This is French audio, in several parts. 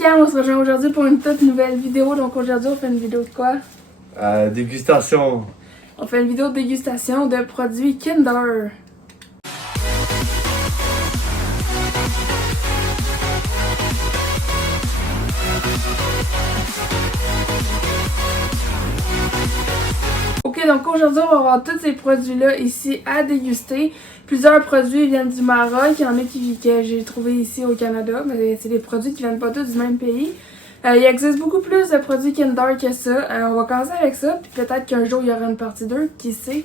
gang, on se rejoint aujourd'hui pour une toute nouvelle vidéo. Donc aujourd'hui, on fait une vidéo de quoi? Dégustation. On fait une vidéo de dégustation de produits Kinder. Ok, donc aujourd'hui, on va voir tous ces produits-là ici à déguster. Plusieurs produits viennent du Maroc. Il y en a que j'ai trouvé ici au Canada, mais c'est des produits qui viennent pas tous du même pays. Il existe beaucoup plus de produits Kinder que ça. On va commencer avec ça, puis peut-être qu'un jour il y aura une partie 2, qui sait.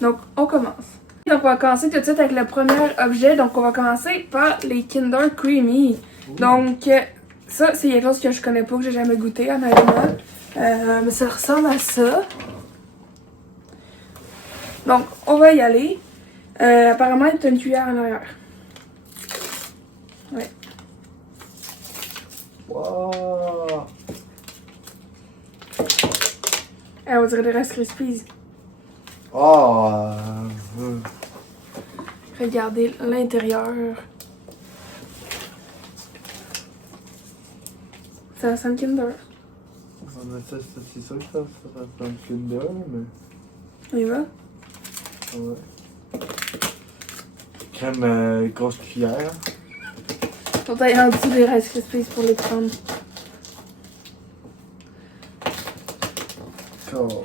Donc, on commence. Donc, on va commencer tout de suite avec le premier objet. Donc, on va commencer par les Kinder Creamy. Donc, ça, c'est quelque chose que je connais pas, que j'ai jamais goûté, honnêtement. Mais ça ressemble à ça. Donc, on va y aller. Apparemment, il y a une cuillère en arrière. Ouais. Wow. On dirait des Rice Krispies. Oh. Regardez l'intérieur. Ça sent Kinder. C'est sûr que ça fait un Kinder, mais. On y va? Ouais. Crème grosse cuillère. Faut aller en dessous des Rice Krispies pour les prendre. Oh.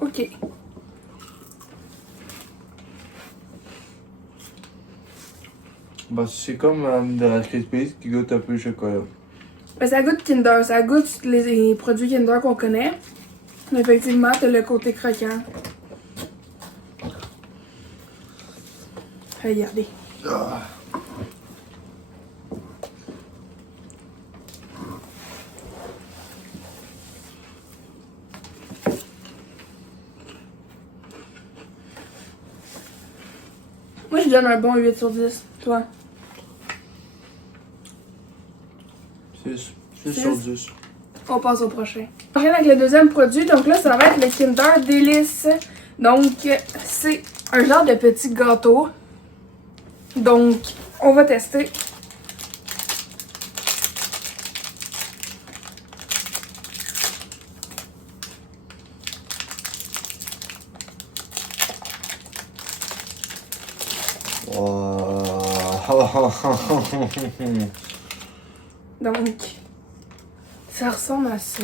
Ok. Bah, c'est comme de la Krispies qui goûte un peu le chocolat. Ben, ça goûte Kinder, ça goûte les produits Kinder qu'on connaît. Mais effectivement, t'as le côté croquant. Regardez. Ah. Moi, je donne un bon 8 sur 10. Toi? 6 sur 10. On passe au prochain. On revient avec le deuxième produit. Donc là, ça va être le Kinder Délice. Donc, c'est un genre de petit gâteau. Donc, on va tester. Donc, ça ressemble à ça.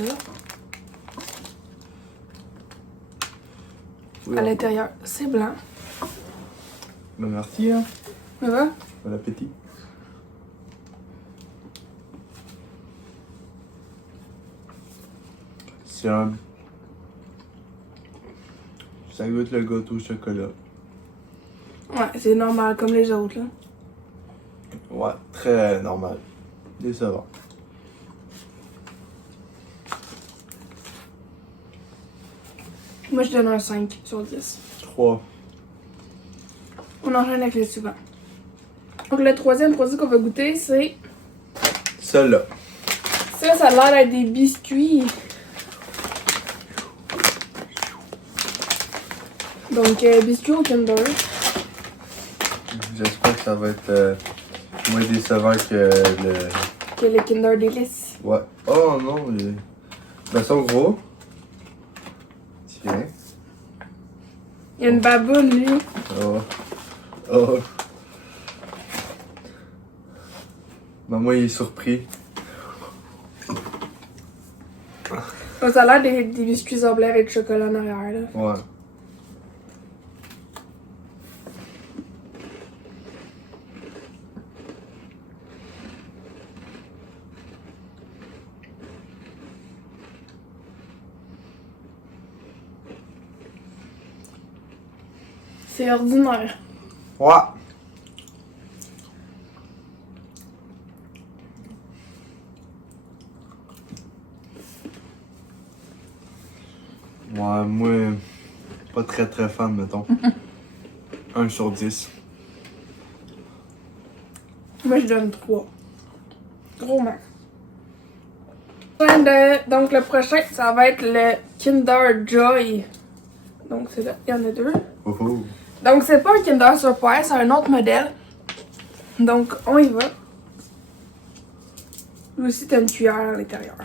À l'intérieur, c'est blanc. Ben merci, hein. Ça va? Bon appétit. C'est un. Ça goûte le gâteau au chocolat. Ouais, c'est normal, comme les autres, là. Ouais, très normal. Décevant. Moi, je donne un 5 sur 10. 3. On enchaîne avec le suivant. Donc, le troisième produit qu'on va goûter, c'est... Celui-là. Ça a l'air d'être des biscuits. Donc, biscuits au Kinder. J'espère que ça va être moins décevant que le. Que le Kinder Délice. Ouais. Oh non, ben ils sont gros. Tiens. Il y a une baboune, lui. Oh. Oh. Maman, il est surpris. Donc, ça a l'air des biscuits sablés avec du chocolat en arrière, là. Ouais. C'est ordinaire. Ouais. Ouais, moi, pas très fan, mettons. 1 sur 10. Moi, je donne 3. Gros max. Donc, le prochain, ça va être le Kinder Joy. Donc, c'est là. Il y en a deux. Oh oh. Donc, c'est pas un Kinder Surprise, c'est un autre modèle. Donc, on y va. Lui aussi, t'as une cuillère à l'intérieur.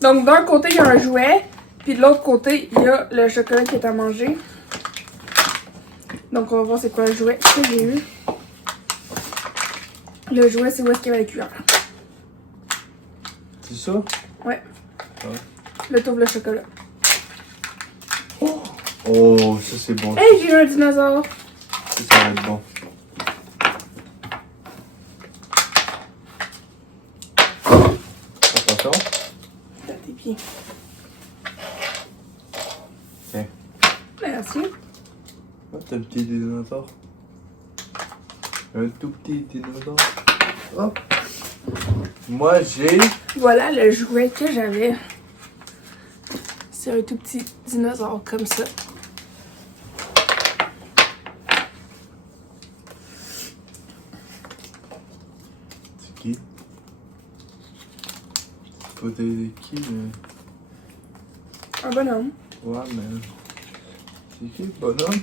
Donc, d'un côté, il y a un jouet. Puis de l'autre côté, il y a le chocolat qui est à manger. Donc, on va voir c'est quoi le jouet que j'ai eu. Le jouet, c'est où est-ce qu'il y avait la cuillère. C'est ça? Ouais. Ah. Le tour le chocolat. Oh, ça c'est bon. Hey, j'ai eu un dinosaure! Ça va être bon. Attention. Dans tes pieds. Tiens. Merci. Oh, t'as un petit dinosaure. Un tout petit dinosaure. Hop. Moi j'ai. Voilà le jouet que j'avais. C'est un tout petit dinosaure comme ça. C'est qui? Côté qui? Un bonhomme. Ouais, mais. C'est qui le bonhomme?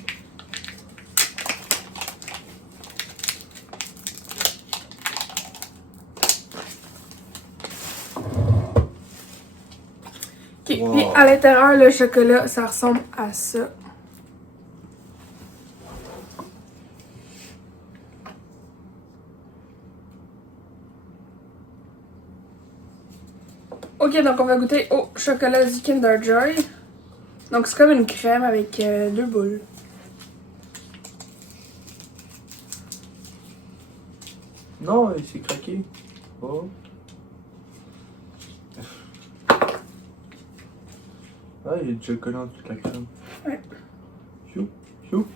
Ok, Wow. puis à l'intérieur, le chocolat, ça ressemble à ça. Ok, donc on va goûter au chocolat du Kinder Joy. Donc c'est comme une crème avec 2 boules. Non, il s'est craqué. Oh. Ah, il y a du chocolat en toute la crème. Ouais. Chou, chou.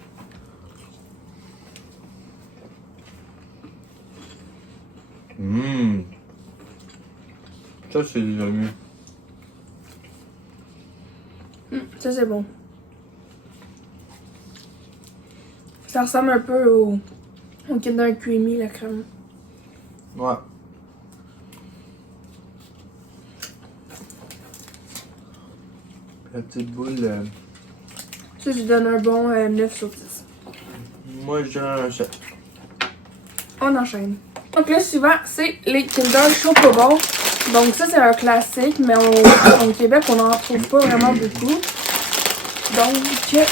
Mmh. Ça, c'est déjà mieux. Ça c'est bon. Ça ressemble un peu au Kinder Creamy, la crème. Ouais. La petite boule. Ça, je donne un bon 9 sur 10. Moi, j'ai un 7. On enchaîne. Donc le suivant, c'est les Kinder Chocobo. Donc ça, c'est un classique, mais au Québec, on n'en trouve pas vraiment beaucoup. Donc...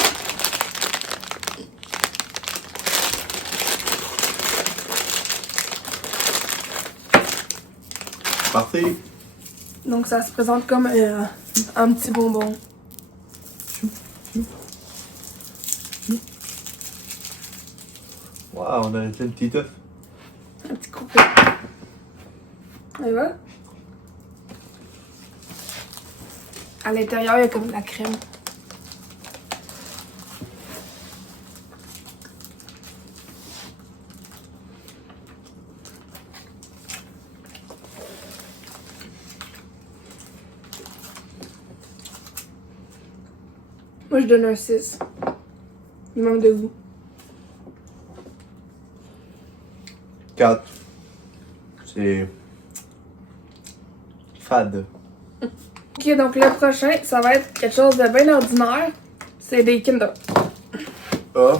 Parfait. Donc ça se présente comme un petit bonbon. Wow, on a un petit œuf. Un petit coupé. Et voilà. À l'intérieur, il y a comme de la crème. Moi, je donne un 6. Il manque de goût. 4. C'est fade. Ok, donc le prochain, ça va être quelque chose de bien ordinaire. C'est des Kinder. Ah.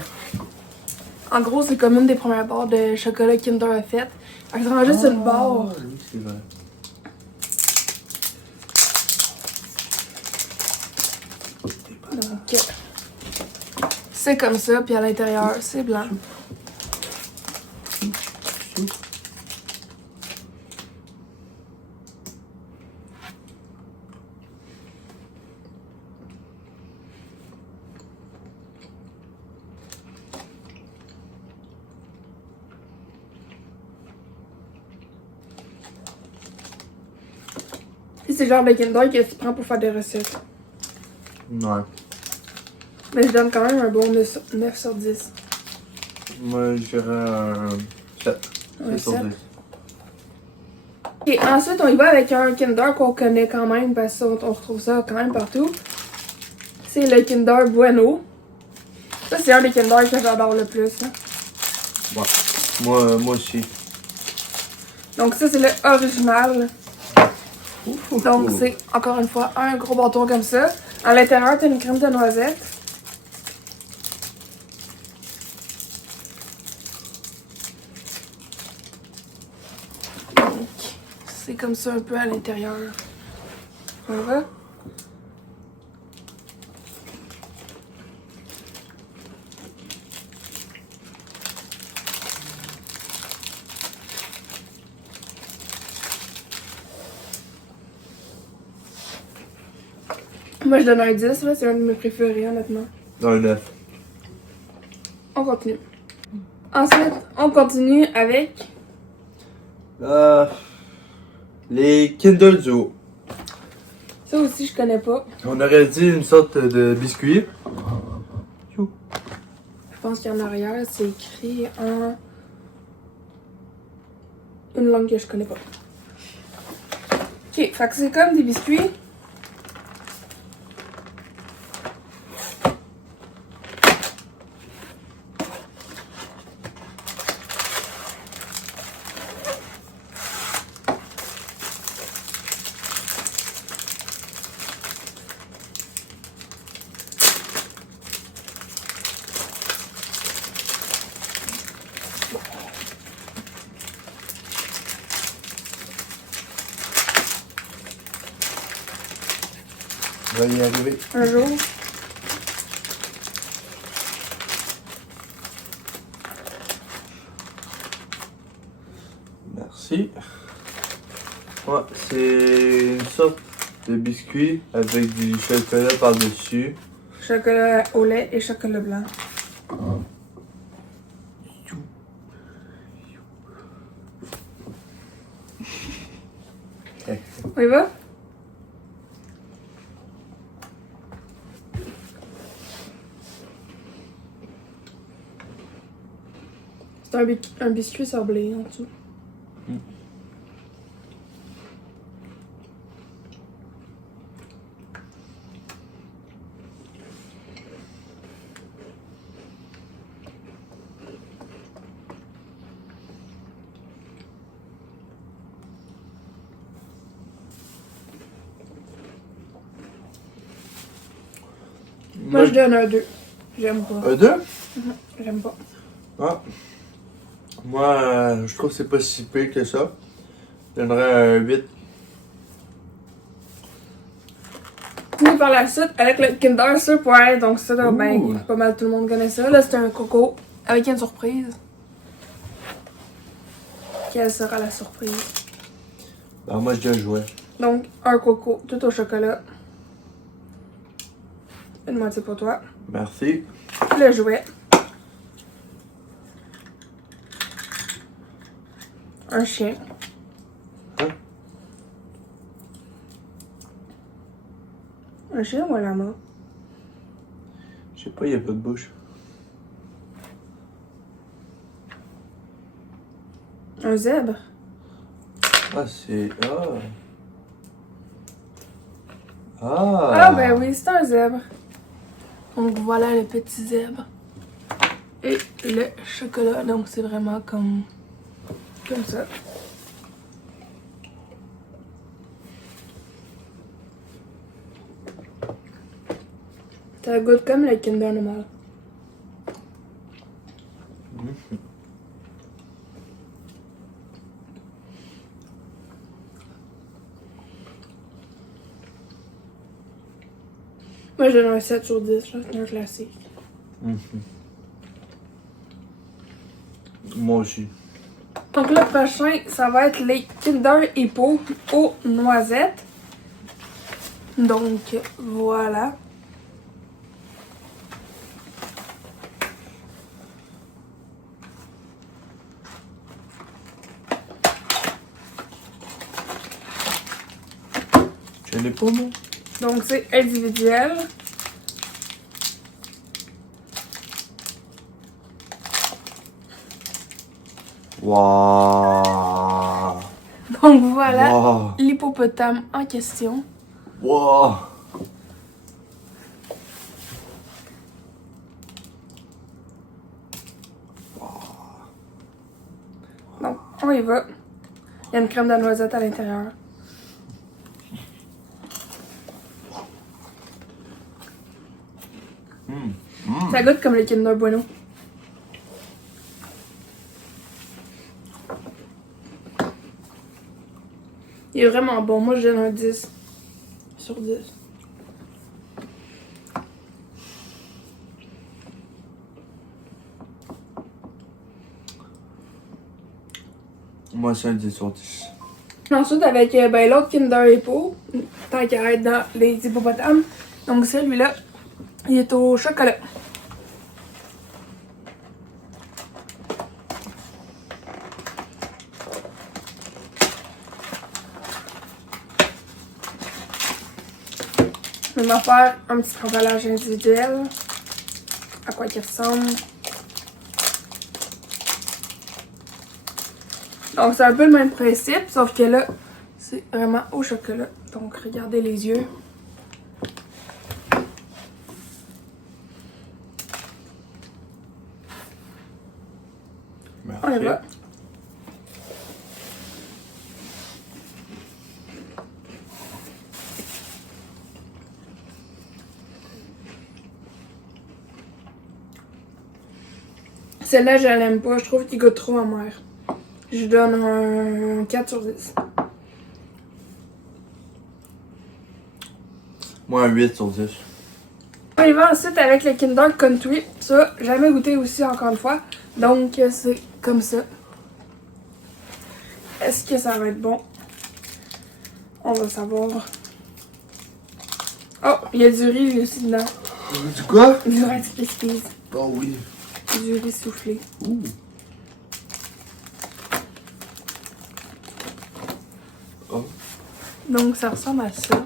En gros, c'est comme une des premières barres de chocolat Kinder a fait. Fait que ça rend juste une barre. Oui, c'est vrai. Donc, c'est comme ça, puis à l'intérieur, c'est blanc. C'est le genre de Kinder que tu prends pour faire des recettes. Ouais. Mais je donne quand même un bon 9 sur 10. Moi, j'irais un 7. Un 7 sur 7. 10. Et ensuite, on y va avec un Kinder qu'on connaît quand même, parce qu'on retrouve ça quand même partout. C'est le Kinder Bueno. Ça, c'est un des Kinder que j'adore le plus. Hein. Ouais. Moi aussi. Donc ça, c'est le original. Donc Ouh. c'est, encore une fois, un gros bâton comme ça. À l'intérieur, t'as une crème de noisette. C'est comme ça un peu à l'intérieur. On va? Moi, je donne un 10, là. C'est un de mes préférés, honnêtement. Un 9. On continue. Ensuite, on continue avec... Les Kinder Duo. Ça aussi, je connais pas. On aurait dit une sorte de biscuit. Je pense qu'en arrière, c'est écrit en... une langue que je connais pas. Ok, fait que c'est comme des biscuits. On va y arriver. Un jour. Merci. Ouais, c'est une sorte de biscuit avec du chocolat par-dessus. Chocolat au lait et chocolat blanc. On y va? C'est un biscuit sablé en dessous. Moi, je donne un 2. J'aime pas. Un 2? J'aime pas. Ah. Moi, je trouve que c'est pas si pire que ça. Je donnerais un 8. Puis par la suite, avec le Kinder Surprise, donc ça, là, ben, Ouh. pas mal tout le monde connaît ça. Là, c'est un coco avec une surprise. Quelle sera la surprise? Ben, moi, je dis un jouet. Donc, un coco tout au chocolat. Une moitié pour toi. Merci. Le jouet. Un chien. Hein? Un chien ou un lama? Je sais pas, il y a pas de bouche. Un zèbre. Ah, c'est. Ah. Ah, ben oui, c'est un zèbre. Donc voilà le petit zèbre. Et le chocolat, donc c'est vraiment comme ça. Ça goûte comme le Kinder normal. Moi, je donne un 7 sur 10, là, c'est un classique. Moi aussi. Donc le prochain, ça va être les Kinder Hippo aux noisettes. Donc voilà. Je l'ai pas, moi. Donc c'est individuel. Waouh. Donc voilà Wow. l'hippopotame en question. Wow. Donc on y va. Il y a une crème de noisette à l'intérieur. Ça goûte comme le Kinder Bueno. Il est vraiment bon. Moi, je donne un 10 sur 10. Moi, c'est un 10 sur 10. Ensuite, avec ben, l'autre Kinder Hippo, tant qu'à être dans les hippopotames. Donc, celui-là, il est au chocolat. Je vais m'en faire un petit emballage individuel. À quoi il ressemble. Donc, c'est un peu le même principe, sauf que là, c'est vraiment au chocolat. Donc, regardez les yeux. Merci. On y va. Celle-là, je l'aime pas. Je trouve qu'il goûte trop amer. Je donne un 4 sur 10. Moi, un 8 sur 10. On y va ensuite avec le Kinder Country. Ça, jamais goûté aussi encore une fois. Donc, c'est comme ça. Est-ce que ça va être bon? On va savoir. Oh, il y a du riz aussi dedans. Du quoi? Du Rice Krispies. Oh oui. Du riz soufflé. Ouh. Oh. Donc, ça ressemble à ça.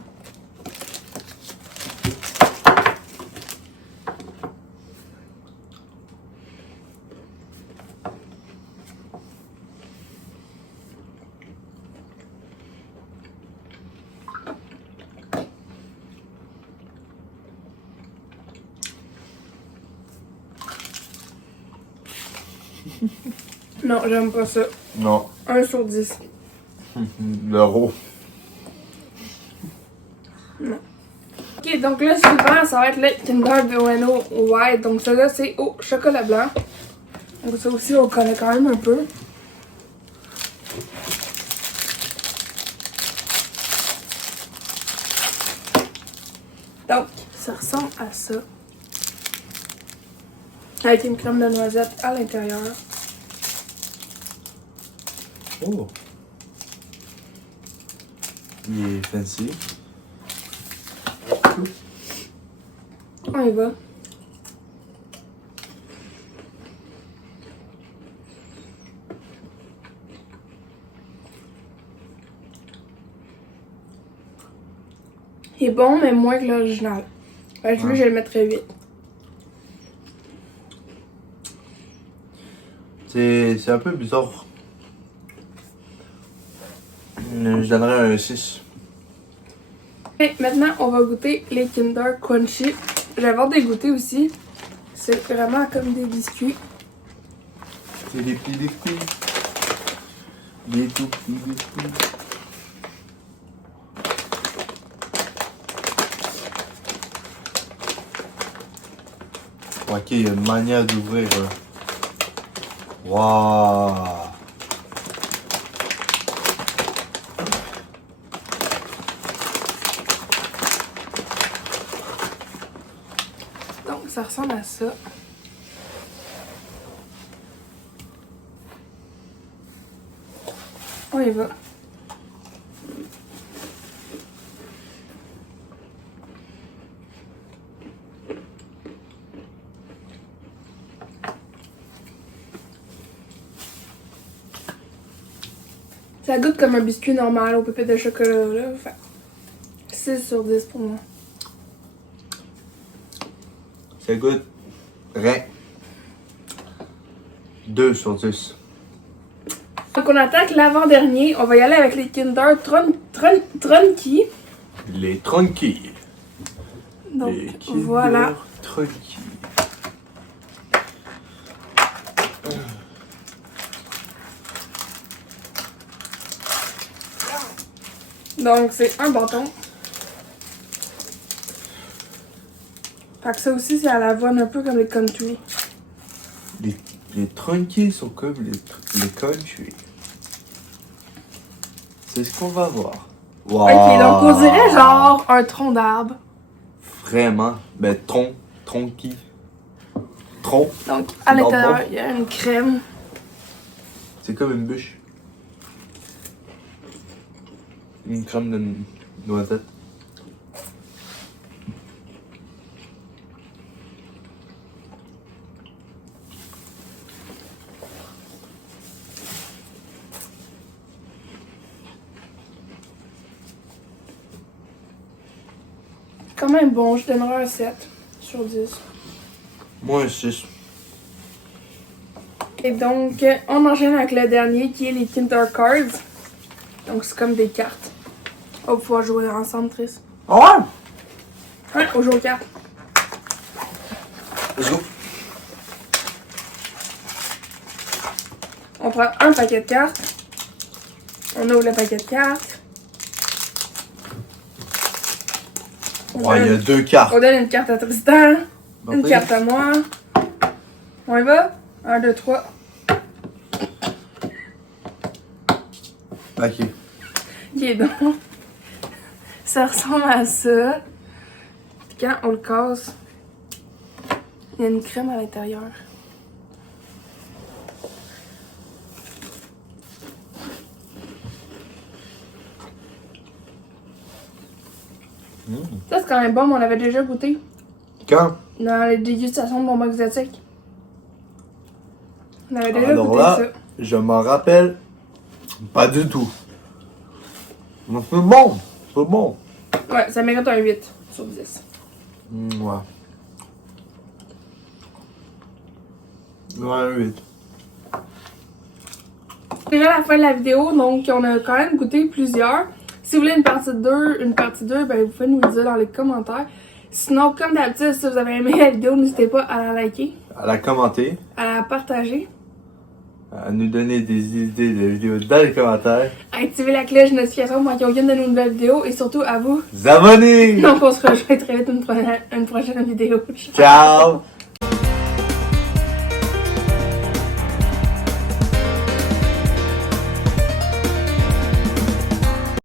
Non, j'aime pas ça. Non. 1 sur 10. L'euro. Ok, donc là, suivant, ça va être le Kinder Bueno White. Donc, celui-là, c'est au chocolat blanc. Donc, ça aussi, on connaît quand même un peu. Donc, ça ressemble à ça. Avec une crème de noisette à l'intérieur. Oh. Il est fancy. On y va. Il est bon, mais moins que l'original. Avec lui, je le mettrais 8. C'est un peu bizarre. Je donnerais un 6. Et maintenant, on va goûter les Kinder Crunchy. J'avais des goûter aussi. C'est vraiment comme des biscuits. C'est des petits biscuits. Des tout petits biscuits. Ok, il y a une manière d'ouvrir. Waouh! Donc, ça ressemble à ça. On y va. Ça goûte comme un biscuit normal aux pépites de chocolat, là. Enfin, 6 sur 10 pour moi. Ça goûte rien. 2 sur 10. Donc, on attaque l'avant-dernier. On va y aller avec les Kinder Trunky. Les Trunky. Donc, Les Kinder voilà. Trunky. Donc, c'est un bâton. Fait que ça aussi, c'est à l'avoine, un peu comme les country. Les Trunky sont comme les country. C'est ce qu'on va voir. Ok, donc on dirait genre un tronc d'arbre. Vraiment. Ben, tronc qui? Tronc. Donc à l'intérieur, il y a une crème. C'est comme une bûche. Une crème de noisette. Quand même bon, je donnerais un 7 sur 10. Moi, un 6. Et donc, on enchaîne avec le dernier qui est les Kinder Cards. Donc, c'est comme des cartes. On va pouvoir jouer ensemble, Tris. Ah ouais? Ouais, on joue aux cartes. Let's go. On prend un paquet de cartes. On ouvre le paquet de cartes. Ouais, il y a 2 cartes. On donne une carte à Tristan. Une Parfait. carte à moi. On y va? 1, 2, 3. Ok. Ok, donc. Ça ressemble à ça. Puis quand on le casse, il y a une crème à l'intérieur. Ça, c'est quand même bon, mais on l'avait déjà goûté Quand? dans les dégustations de bonbons exotiques. On avait déjà Alors goûté là, ça. je m'en rappelle pas du tout. Mais c'est bon. C'est bon. Ouais, ça mérite un 8 sur 10. Ouais. Ouais, un 8. C'est déjà la fin de la vidéo, donc on a quand même goûté plusieurs. Si vous voulez une partie 2, ben vous pouvez nous le dire dans les commentaires. Sinon, comme d'habitude, si vous avez aimé la vidéo, n'hésitez pas à la liker, À la commenter, à la partager, à nous donner des idées de vidéos dans les commentaires. à activer la cloche de notification pour manquer aucune de nos nouvelles vidéos et surtout à vous. Vous abonner! Donc on se rejoint très vite une prochaine vidéo. Ciao!